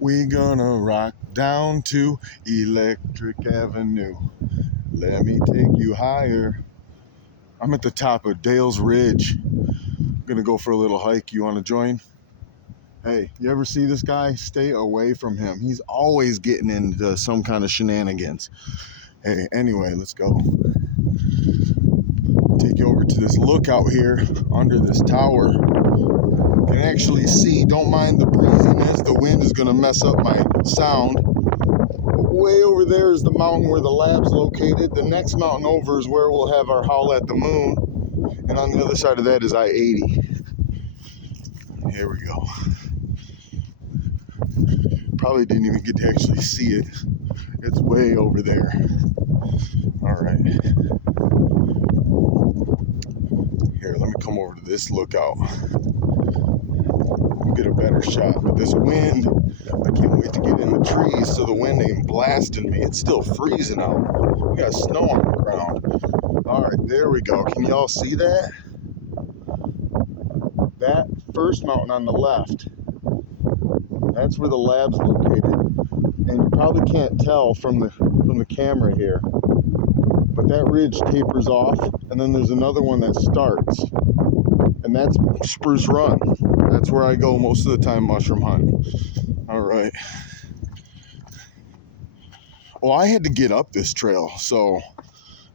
We gonna rock down to Electric Avenue. Let me take you higher. I'm at the top of Dales Ridge. I'm gonna go for a little hike. You wanna join? Hey, you ever see this guy? Stay away from him. He's always getting into some kind of shenanigans. Hey, anyway, let's go. Take you over to this lookout here under this tower. You can actually see, don't mind the breeziness. The wind is gonna mess up my sound. Way over there is the mountain where the lab's located. The next mountain over is where we'll have our Howl at the Moon. And on the other side of that is I-80. Here we go. Probably didn't even get to actually see it. It's way over there. All right. Here, let me come over to this lookout. Get a better shot. But this wind, I can't wait to get in the trees so the wind ain't blasting me. It's still freezing out. We got snow on the ground. All right, there we go. Can y'all see that? That first mountain on the left, that's where the lab's located. And you probably can't tell from the camera here, but that ridge tapers off, and then there's another one that starts, and that's Spruce Run. That's where I go most of the time mushroom hunting. All right. Well, I had to get up this trail, so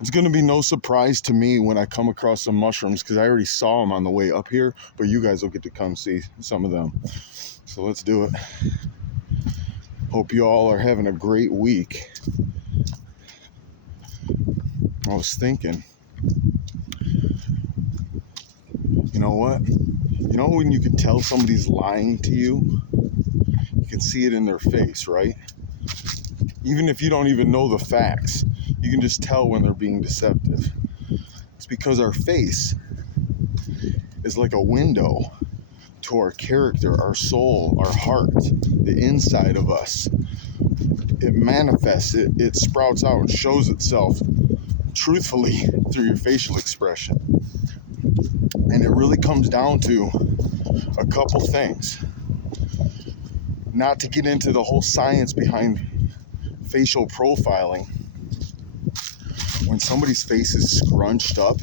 it's going to be no surprise to me when I come across some mushrooms, because I already saw them on the way up here, but you guys will get to come see some of them. So let's do it. Hope you all are having a great week. I was thinking, you know what? You know when you can tell somebody's lying to you? You can see it in their face, right? Even if you don't even know the facts, you can just tell when they're being deceptive. It's because our face is like a window to our character, our soul, our heart, the inside of us. It manifests, it sprouts out and shows itself truthfully through your facial expression. And it really comes down to a couple things. Not to get into the whole science behind facial profiling. When somebody's face is scrunched up,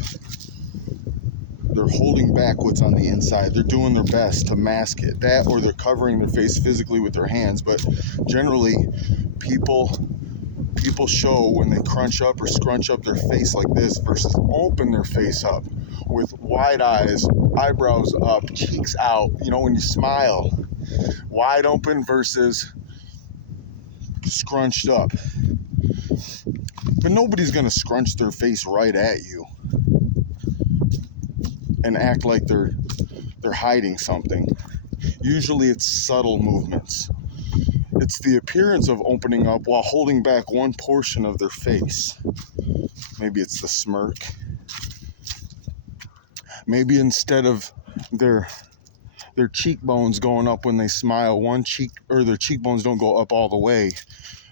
they're holding back what's on the inside. They're doing their best to mask it. That, or they're covering their face physically with their hands. But generally, people show when they crunch up or scrunch up their face like this versus open their face up with wide eyes, eyebrows up, cheeks out. You know, when you smile, wide open versus scrunched up. But nobody's going to scrunch their face right at you and act like they're hiding something. Usually it's subtle movements. It's the appearance of opening up while holding back one portion of their face. Maybe it's the smirk. Maybe instead of their cheekbones going up when they smile, one cheek, or their cheekbones don't go up all the way,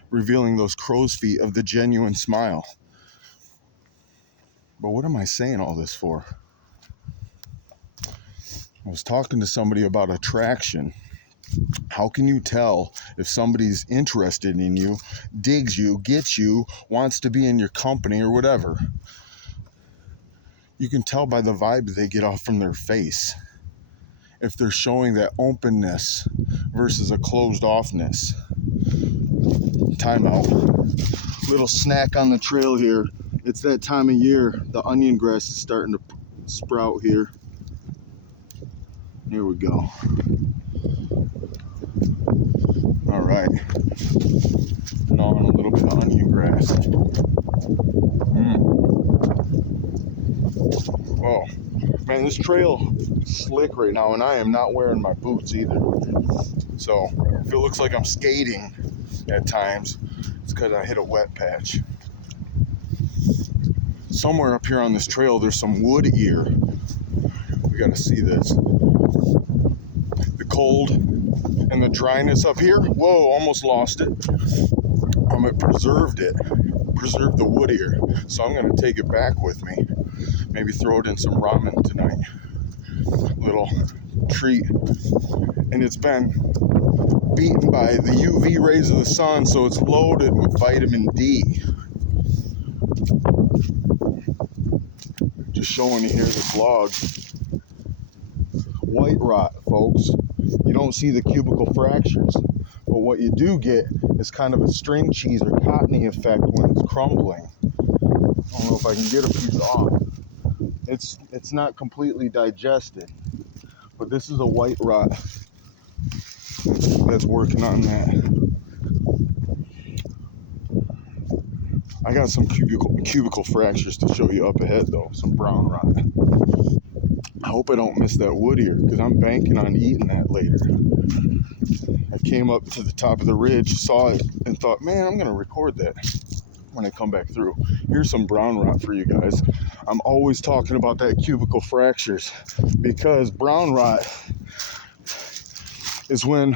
revealing those crow's feet of the genuine smile. But what am I saying all this for? I was talking to somebody about attraction. How can you tell if somebody's interested in you, digs you, gets you, wants to be in your company or whatever? You can tell by the vibe they get off from their face. If they're showing that openness versus a closed offness. Time out. Little snack on the trail here. It's that time of year. The onion grass is starting to sprout here. Here we go. All right. Gnawing a little bit of onion grass. Oh, man, this trail is slick right now, and I am not wearing my boots either. So if it looks like I'm skating at times, it's because I hit a wet patch. Somewhere up here on this trail, there's some wood ear. We got to see this. The cold and the dryness up here. Whoa, almost lost it. It preserved the wood ear. So I'm going to take it back with me. Maybe throw it in some ramen tonight. Little treat. And it's been beaten by the UV rays of the sun, so it's loaded with vitamin D. Just showing you here this log. White rot, folks. You don't see the cubical fractures, but what you do get is kind of a string cheese or cottony effect when it's crumbling. I don't know if I can get a piece off. It's not completely digested, but this is a white rot that's working on that. I got some cubical fractures to show you up ahead though, some brown rot. I hope I don't miss that wood ear because I'm banking on eating that later. I came up to the top of the ridge, saw it, and thought, man, I'm gonna record that when I come back through. Here's some brown rot for you guys. I'm always talking about that cubical fractures because brown rot is when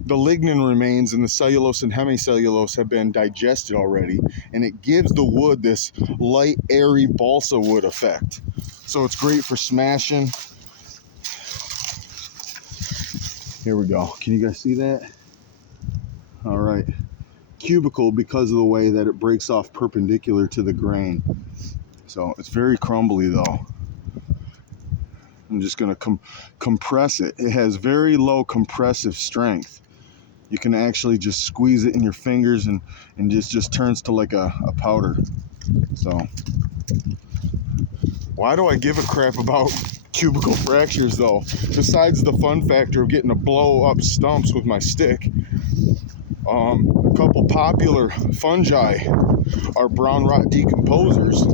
the lignin remains and the cellulose and hemicellulose have been digested already, and it gives the wood this light, airy balsa wood effect. So it's great for smashing. Here we go. Can you guys see that? All right. Cubical because of the way that it breaks off perpendicular to the grain. So it's very crumbly though. I'm just going to compress it. It has very low compressive strength. You can actually just squeeze it in your fingers and just turns to like a powder. So why do I give a crap about cubical fractures though? Besides the fun factor of getting to blow up stumps with my stick. A couple popular fungi are brown rot decomposers,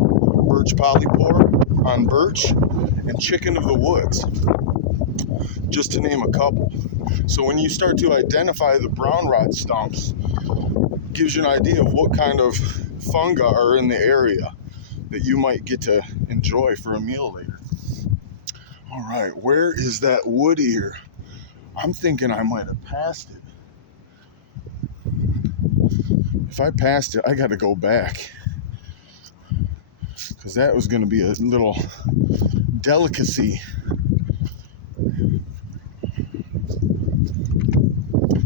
birch polypore on birch, and chicken of the woods, just to name a couple. So when you start to identify the brown rot stumps, it gives you an idea of what kind of fungi are in the area that you might get to enjoy for a meal later. All right, where is that wood ear? I'm thinking I might have passed it. If I passed it, I got to go back because that was going to be a little delicacy.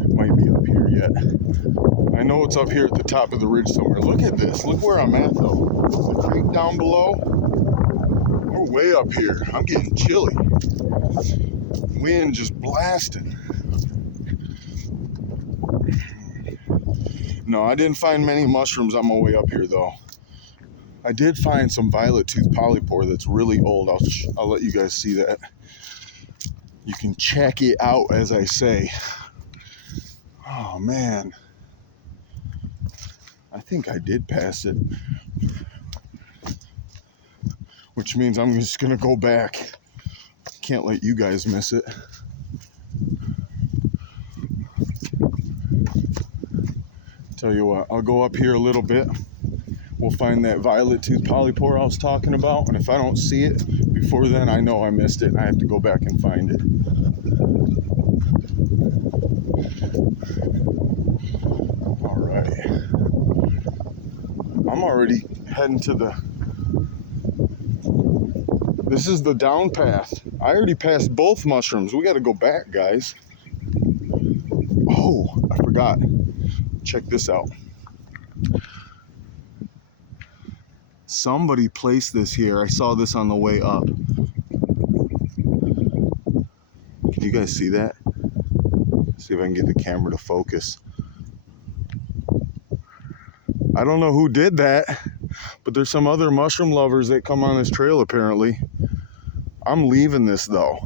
Might be up here yet. I know it's up here at the top of the ridge somewhere. Look at this. Look where I'm at though. The creek down below. We're way up here. I'm getting chilly. Wind just blasting. No, I didn't find many mushrooms on my way up here though. I did find some violet tooth polypore that's really old. I'll let you guys see that. You can check it out as I say. Oh man. I think I did pass it. Which means I'm just gonna go back. Can't let you guys miss it. Tell you what, I'll go up here a little bit. We'll find that violet tooth polypore I was talking about, and if I don't see it before then, I know I missed it and I have to go back and find it. All right. I'm already heading to this is the down path. I already passed both mushrooms. We got to go back, guys. Oh, I forgot. Check this out. Somebody placed this here. I saw this on the way up. Can you guys see that? See if I can get the camera to focus. I don't know who did that, but there's some other mushroom lovers that come on this trail apparently. I'm leaving this though.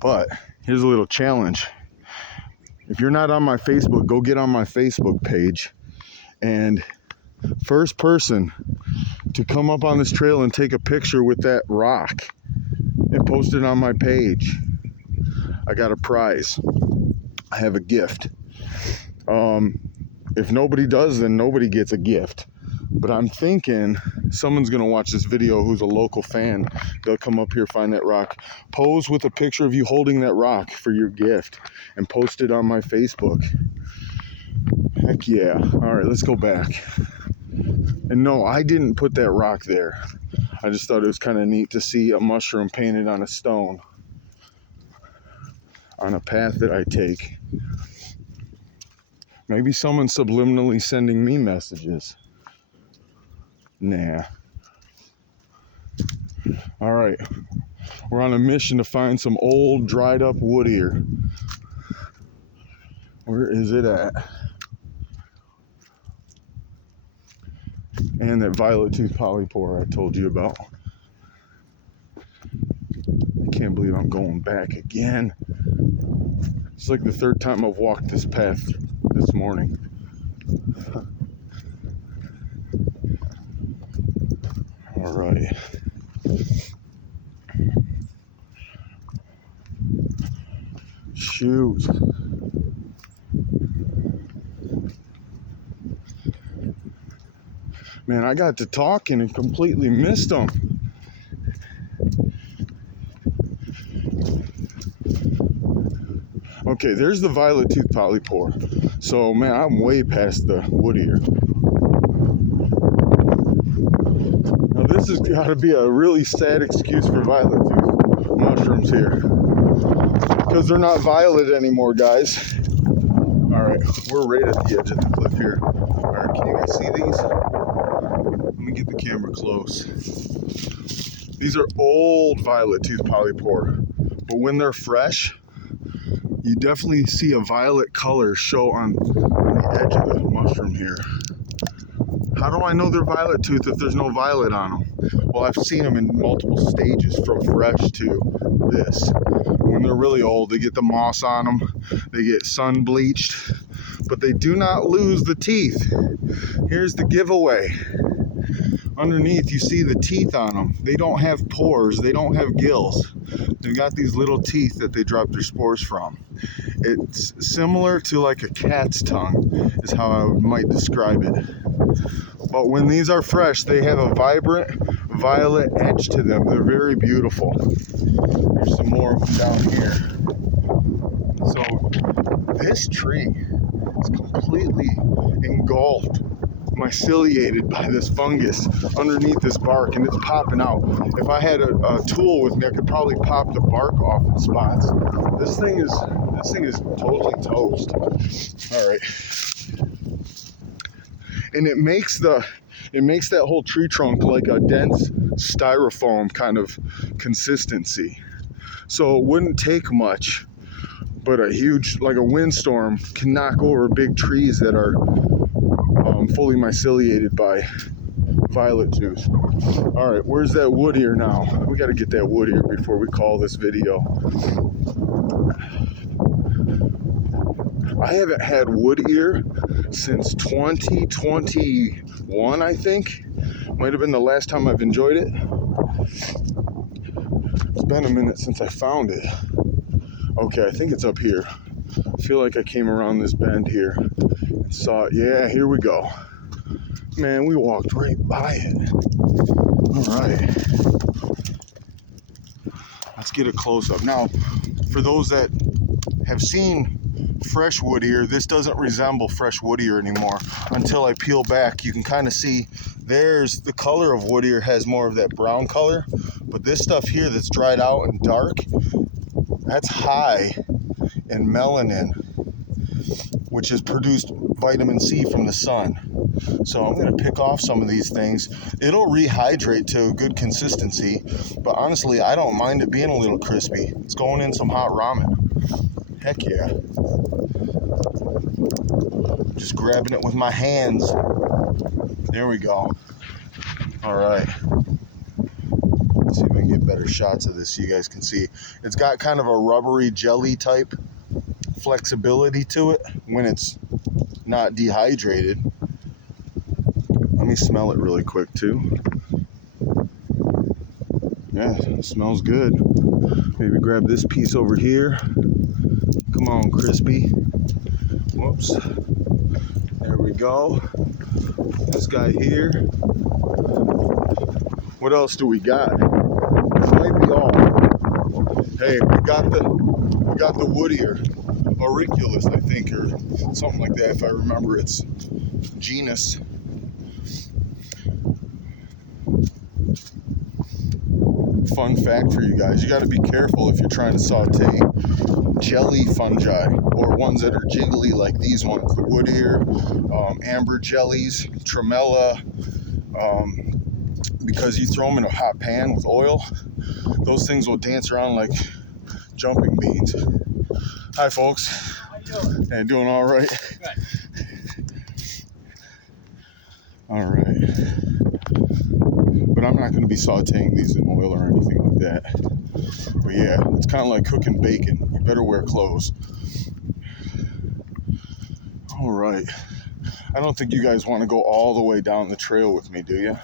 But here's a little challenge. If you're not on my Facebook, go get on my Facebook page, and first person to come up on this trail and take a picture with that rock and post it on my page, I got a prize. I have a gift. If nobody does, then nobody gets a gift. But I'm thinking someone's gonna watch this video who's a local fan. They'll come up here, find that rock, pose with a picture of you holding that rock for your gift, and post it on my Facebook. Heck yeah. All right, let's go back. And no, I didn't put that rock there. I just thought it was kind of neat to see a mushroom painted on a stone. on a path that I take. Maybe someone's subliminally sending me messages. Nah. All right. We're on a mission to find some old, dried up wood here. Where is it at? And that violet tooth polypore I told you about. I can't believe I'm going back again. It's like the third time I've walked this path this morning. All right. Shoes. Man, I got to talking and completely missed them. Okay, there's the violet tooth polypore. So, man, I'm way past the wood ear. Now, this has got to be a really sad excuse for violet tooth mushrooms here. Because they're not violet anymore, guys. All right, we're right at the edge of the cliff here. All right, can you guys see these? Let me get the camera close. These are old violet tooth polypore, but when they're fresh, you definitely see a violet color show on the edge of the mushroom here. How do I know they're violet tooth if there's no violet on them? Well, I've seen them in multiple stages, from fresh to this. When they're really old, they get the moss on them, they get sun bleached, but they do not lose the teeth. Here's the giveaway. Underneath, you see the teeth on them. They don't have pores, they don't have gills. They've got these little teeth that they drop their spores from. It's similar to like a cat's tongue, is how I might describe it. But when these are fresh, they have a vibrant violet edge to them. They're very beautiful. There's some more down here. So this tree is completely engulfed, myceliated by this fungus underneath this bark, and it's popping out. If I had a tool with me, I could probably pop the bark off in spots. This thing is totally toast. All right. And it makes that whole tree trunk like a dense styrofoam kind of consistency. So it wouldn't take much, but a huge, like a windstorm, can knock over big trees that are fully myceliated by violet tooth. All right, where's that wood ear now? We got to get that wood ear before we call this video. I haven't had wood ear since 2021, I think. Might have been the last time I've enjoyed it. It's been a minute since I found it. Okay, I think it's up here. I feel like I came around this bend here and saw it. Yeah, here we go. Man, we walked right by it. All right. Let's get a close-up. Now, for those that have seen fresh wood ear, this doesn't resemble fresh wood ear anymore. Until I peel back, you can kind of see there's the color of wood ear has more of that brown color, but this stuff here that's dried out and dark, that's high in melanin, which has produced vitamin C from the sun. So I'm going to pick off some of these things. It'll rehydrate to a good consistency, but honestly, I don't mind it being a little crispy. It's going in some hot ramen. Heck yeah. Just grabbing it with my hands. There we go. All right. Let's see if I can get better shots of this so you guys can see. It's got kind of a rubbery jelly type flexibility to it when it's not dehydrated. Let me smell it really quick too. Yeah, it smells good. Maybe grab this piece over here. Come on, crispy. Whoops. There we go. This guy here. What else do we got? This might be all. Hey, we got the wood ear. Auriculus, I think, or something like that, if I remember its genus. fun fact for you guys. You got to be careful if you're trying to saute jelly fungi or ones that are jiggly like these ones, the wood ear, amber jellies, tremella, because you throw them in a hot pan with oil, those things will dance around like jumping beans. Hi, folks. How you doing? Hey, doing all right? Good. All right. But I'm not going to be sauteing these in oil or anything like that. But yeah, it's kind of like cooking bacon. You better wear clothes. All right. I don't think you guys want to go all the way down the trail with me, do you?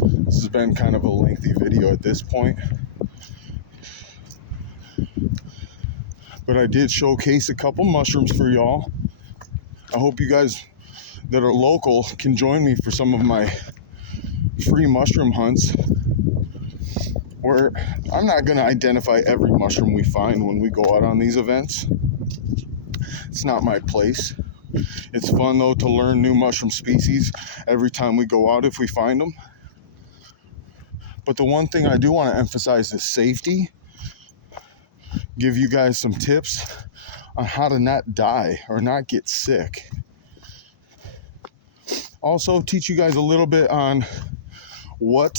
This has been kind of a lengthy video at this point. But I did showcase a couple mushrooms for y'all. I hope you guys that are local can join me for some of my free mushroom hunts, where I'm not going to identify every mushroom we find when we go out on these events. It's not my place. It's fun though to learn new mushroom species every time we go out if we find them. But the one thing I do want to emphasize is safety. Give you guys some tips on how to not die or not get sick. Also teach you guys a little bit on what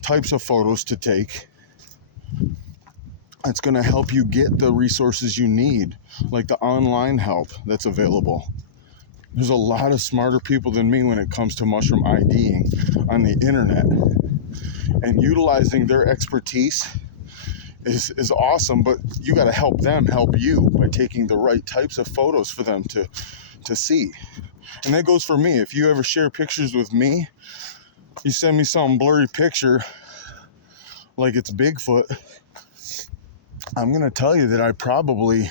types of photos to take. It's going to help you get the resources you need, like the online help that's available. There's a lot of smarter people than me when it comes to mushroom IDing on the internet. And utilizing their expertise is awesome, but you got to help them help you by taking the right types of photos for them to see. And that goes for me. If you ever share pictures with me, you send me some blurry picture like it's Bigfoot, I'm going to tell you that I probably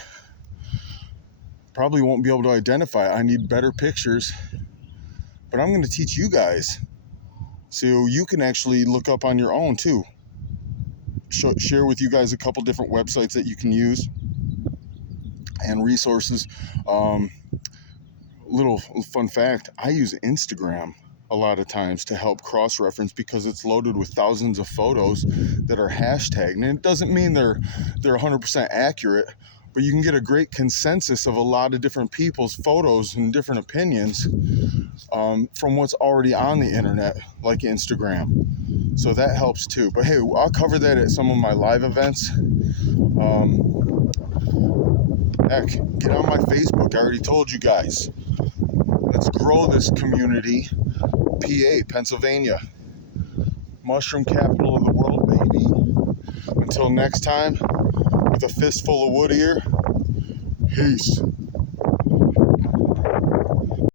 won't be able to identify. I need better pictures, but I'm going to teach you guys so you can actually look up on your own too. Share with you guys a couple different websites that you can use and resources. Little fun fact, I use Instagram a lot of times to help cross-reference because it's loaded with thousands of photos that are hashtagged. And it doesn't mean they're 100% accurate, but you can get a great consensus of a lot of different people's photos and different opinions from what's already on the internet, like Instagram. So that helps too. But hey, I'll cover that at some of my live events. Heck, get on my Facebook. I already told you guys. Let's grow this community. PA, Pennsylvania. Mushroom capital of the world, baby. Until next time, with a fistful of wood ear, peace.